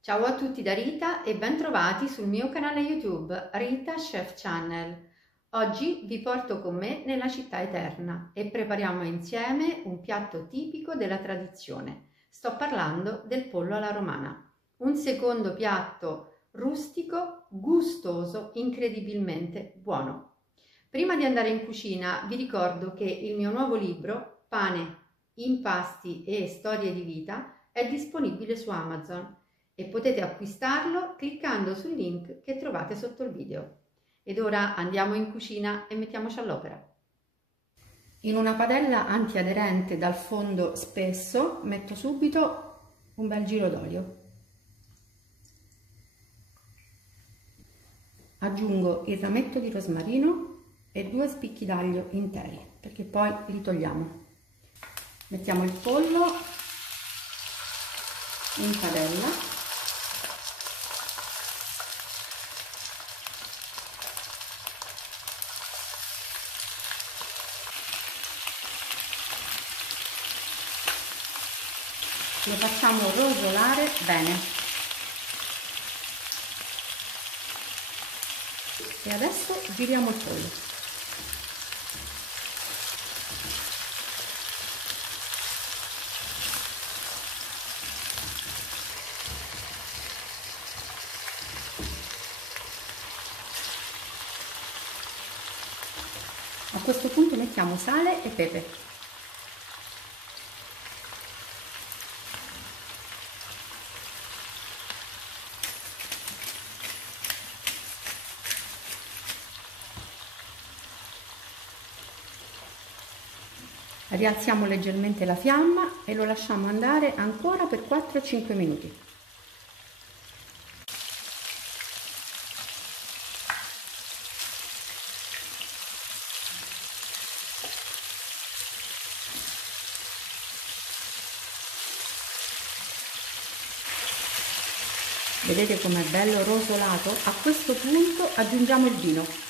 Ciao a tutti da Rita e bentrovati sul mio canale YouTube Rita Chef Channel. Oggi vi porto con me nella città eterna e prepariamo insieme un piatto tipico della tradizione. Sto parlando del pollo alla romana, un secondo piatto rustico, gustoso, incredibilmente buono. Prima di andare in cucina vi ricordo che il mio nuovo libro, Pane, impasti e storie di vita, è disponibile su Amazon e potete acquistarlo cliccando sul link che trovate sotto il video. Ed ora andiamo in cucina e mettiamoci all'opera. In una padella antiaderente dal fondo spesso metto subito un bel giro d'olio. Aggiungo il rametto di rosmarino e 2 spicchi d'aglio interi, perché poi li togliamo. Mettiamo il pollo in padella. Lo facciamo rosolare bene. E adesso giriamo il pollo. A questo punto mettiamo sale e pepe. Rialziamo leggermente la fiamma e lo lasciamo andare ancora per 4-5 minuti. Vedete com'è bello rosolato? A questo punto aggiungiamo il vino.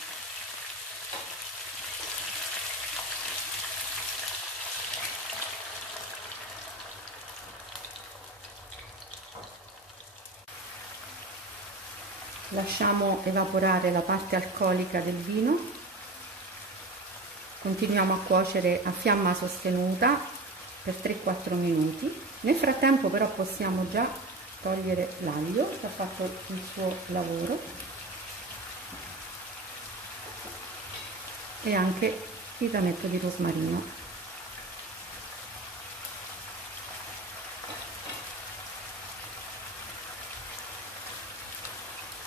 Lasciamo evaporare la parte alcolica del vino. Continuiamo a cuocere a fiamma sostenuta per 3-4 minuti. Nel frattempo però possiamo già togliere l'aglio che ha fatto il suo lavoro e anche il rametto di rosmarino.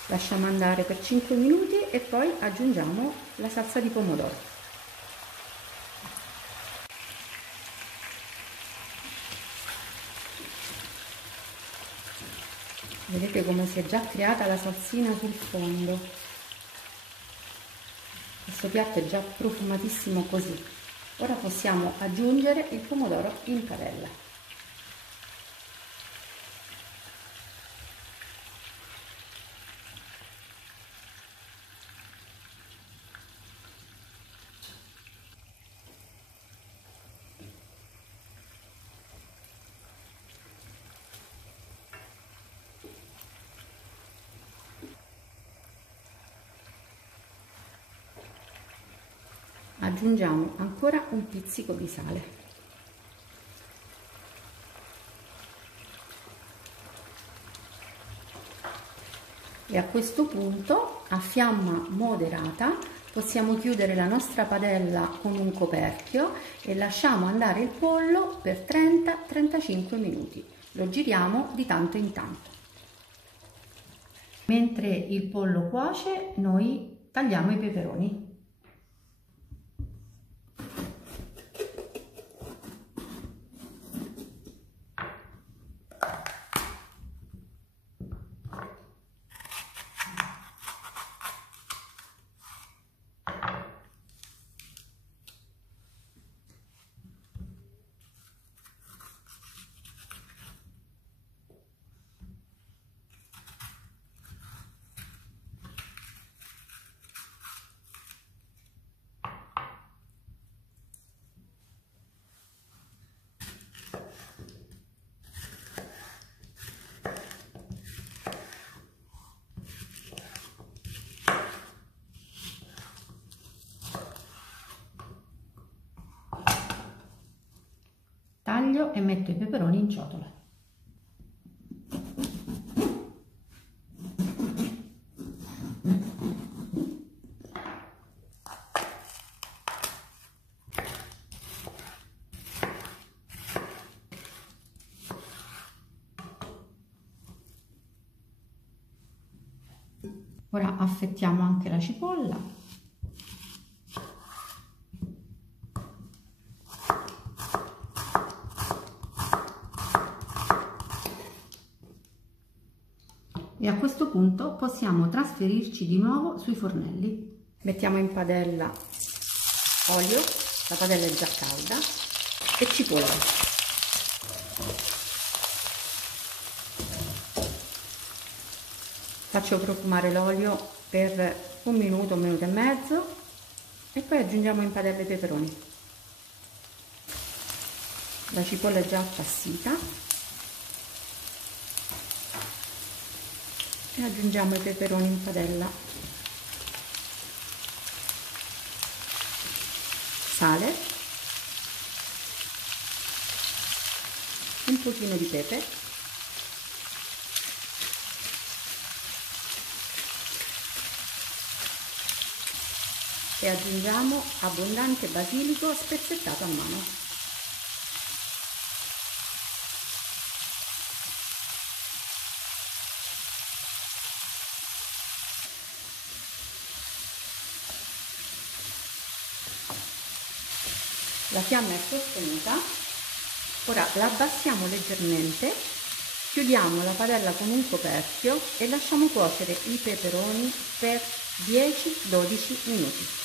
Lasciamo andare per 5 minuti e poi aggiungiamo la salsa di pomodoro. Vedete come si è già creata la salsina sul fondo. Questo piatto è già profumatissimo così. Ora possiamo aggiungere il pomodoro in padella. Aggiungiamo ancora un pizzico di sale. E a questo punto, a fiamma moderata, possiamo chiudere la nostra padella con un coperchio e lasciamo andare il pollo per 30-35 minuti. Lo giriamo di tanto in tanto. Mentre il pollo cuoce, noi tagliamo i peperoni. taglio e metto i peperoni in ciotola. Ora affettiamo anche la cipolla. E a questo punto possiamo trasferirci di nuovo sui fornelli. Mettiamo in padella olio, la padella è già calda, e cipolla. Faccio profumare l'olio per un minuto e mezzo e poi aggiungiamo in padella i peperoni. La cipolla è già appassita e aggiungiamo i peperoni in padella. Sale, un pochino di pepe e aggiungiamo abbondante basilico spezzettato a mano. La fiamma è sostenuta, ora la abbassiamo leggermente, chiudiamo la padella con un coperchio e lasciamo cuocere i peperoni per 10-12 minuti.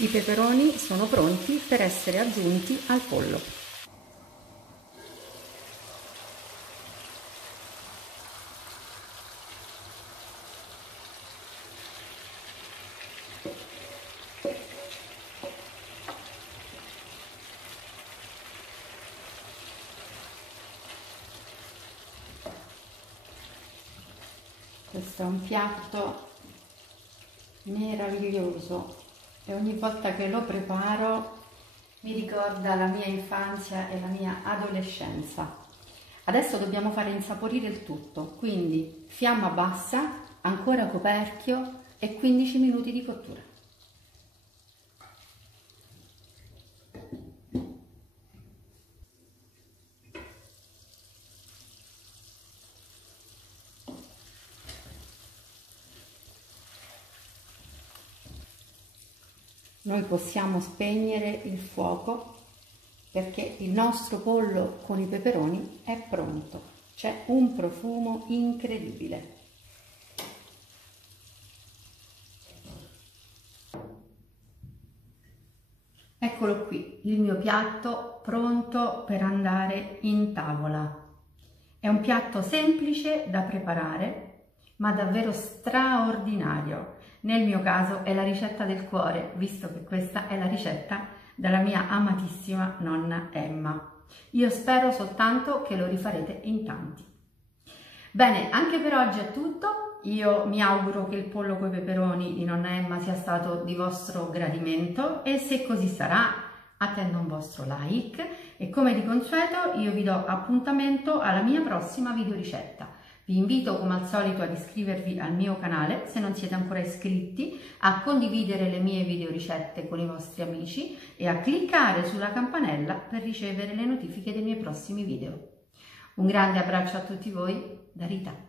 I peperoni sono pronti per essere aggiunti al pollo. Questo è un piatto meraviglioso e ogni volta che lo preparo mi ricorda la mia infanzia e la mia adolescenza. Adesso dobbiamo fare insaporire il tutto, quindi fiamma bassa, ancora coperchio e 15 minuti di cottura. Noi possiamo spegnere il fuoco perché il nostro pollo con i peperoni è pronto. C'è un profumo incredibile. Eccolo qui, il mio piatto pronto per andare in tavola. È un piatto semplice da preparare, ma davvero straordinario. Nel mio caso è la ricetta del cuore, visto che questa è la ricetta della mia amatissima nonna Emma. Io spero soltanto che lo rifarete in tanti. Bene, anche per oggi è tutto. Io mi auguro che il pollo coi peperoni di nonna Emma sia stato di vostro gradimento e se così sarà attendo un vostro like e come di consueto io vi do appuntamento alla mia prossima videoricetta. Vi invito come al solito ad iscrivervi al mio canale se non siete ancora iscritti, a condividere le mie videoricette con i vostri amici e a cliccare sulla campanella per ricevere le notifiche dei miei prossimi video. Un grande abbraccio a tutti voi da Rita.